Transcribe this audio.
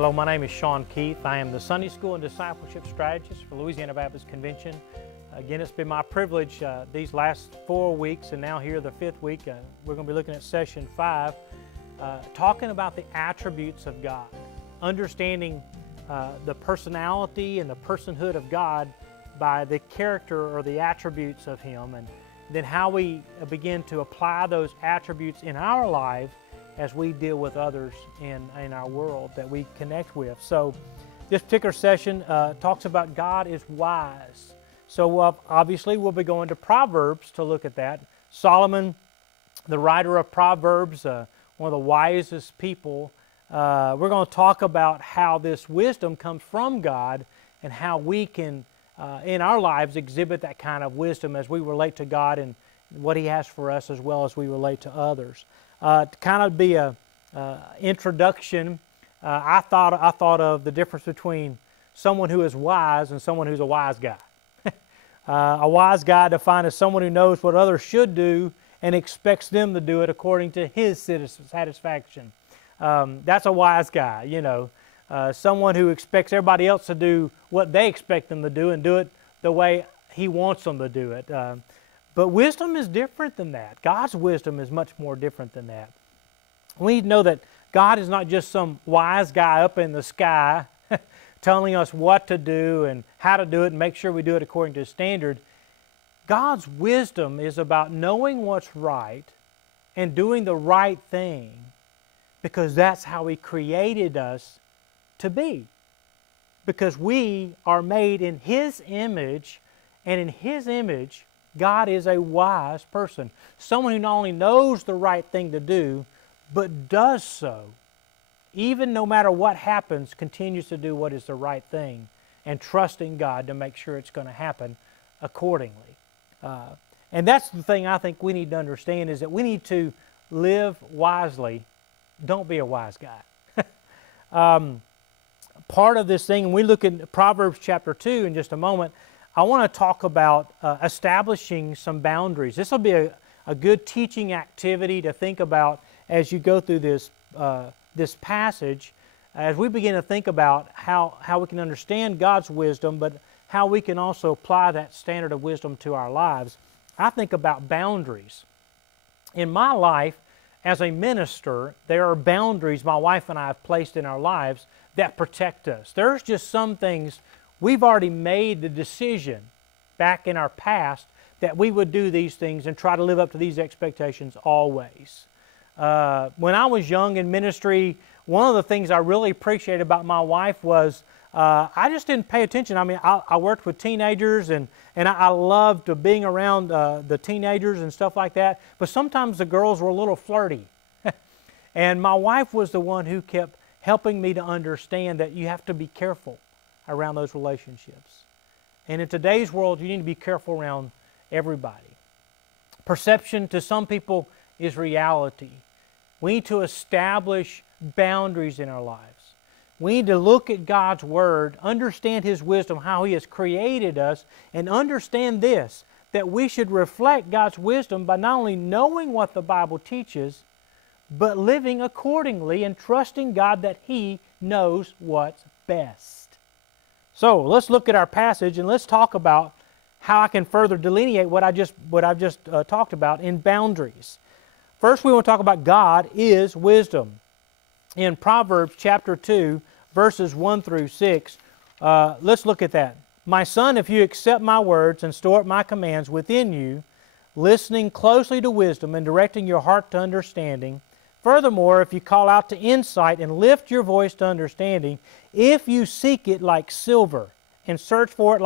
Hello, my name is Sean Keith. I am the Sunday School and Discipleship Strategist for Louisiana Baptist Convention. Again, it's been my privilege these last 4 weeks and now here the 5th week. We're going to be looking at session 5, talking about the attributes of God, understanding the personality and the personhood of God by the character or the attributes of Him, and then how we begin to apply those attributes in our lives as we deal with others in our world that we connect with. So this particular session talks about God is wise. So obviously we'll be going to Proverbs to look at that. Solomon, the writer of Proverbs, one of the wisest people, we're going to talk about how this wisdom comes from God and how we can, in our lives, exhibit that kind of wisdom as we relate to God and what He has for us as well as we relate to others. To kind of be a introduction, I thought of the difference between someone who is wise and someone who's a wise guy. A wise guy defined as someone who knows what others should do and expects them to do it according to his satisfaction. That's a wise guy, you know. Someone who expects everybody else to do what they expect them to do and do it the way he wants them to do it. But wisdom is different than that. God's wisdom is much more different than that. We need to know that God is not just some wise guy up in the sky telling us what to do and how to do it and make sure we do it according to His standard. God's wisdom is about knowing what's right and doing the right thing because that's how He created us to be. Because we are made in His image, and in His image, God is a wise person. Someone who not only knows the right thing to do, but does so. Even no matter what happens, continues to do what is the right thing and trusting God to make sure it's going to happen accordingly. And that's the thing I think we need to understand is that we need to live wisely. Don't be a wise guy. Part of this thing, and we look at Proverbs chapter 2 in just a moment, I want to talk about establishing some boundaries. This will be a good teaching activity to think about as you go through this passage, as we begin to think about how we can understand God's wisdom, but how we can also apply that standard of wisdom to our lives. I think about boundaries. In my life, as a minister, there are boundaries my wife and I have placed in our lives that protect us. There's just some things we've already made the decision back in our past that we would do these things and try to live up to these expectations always. When I was young in ministry, one of the things I really appreciated about my wife was I just didn't pay attention. I mean, I worked with teenagers and I loved being around the teenagers and stuff like that, but sometimes the girls were a little flirty. And my wife was the one who kept helping me to understand that you have to be careful around those relationships. And in today's world, you need to be careful around everybody. Perception to some people is reality. We need to establish boundaries in our lives. We need to look at God's Word, understand His wisdom, how He has created us, and understand this, that we should reflect God's wisdom by not only knowing what the Bible teaches, but living accordingly and trusting God that He knows what's best. So let's look at our passage and let's talk about how I can further delineate what I've just talked about in boundaries. First, we want to talk about God is wisdom. In Proverbs chapter 2, verses 1 through 6, let's look at that. My son, if you accept my words and store up my commands within you, listening closely to wisdom and directing your heart to understanding, furthermore, if you call out to insight and lift your voice to understanding, if you seek it like silver and search for it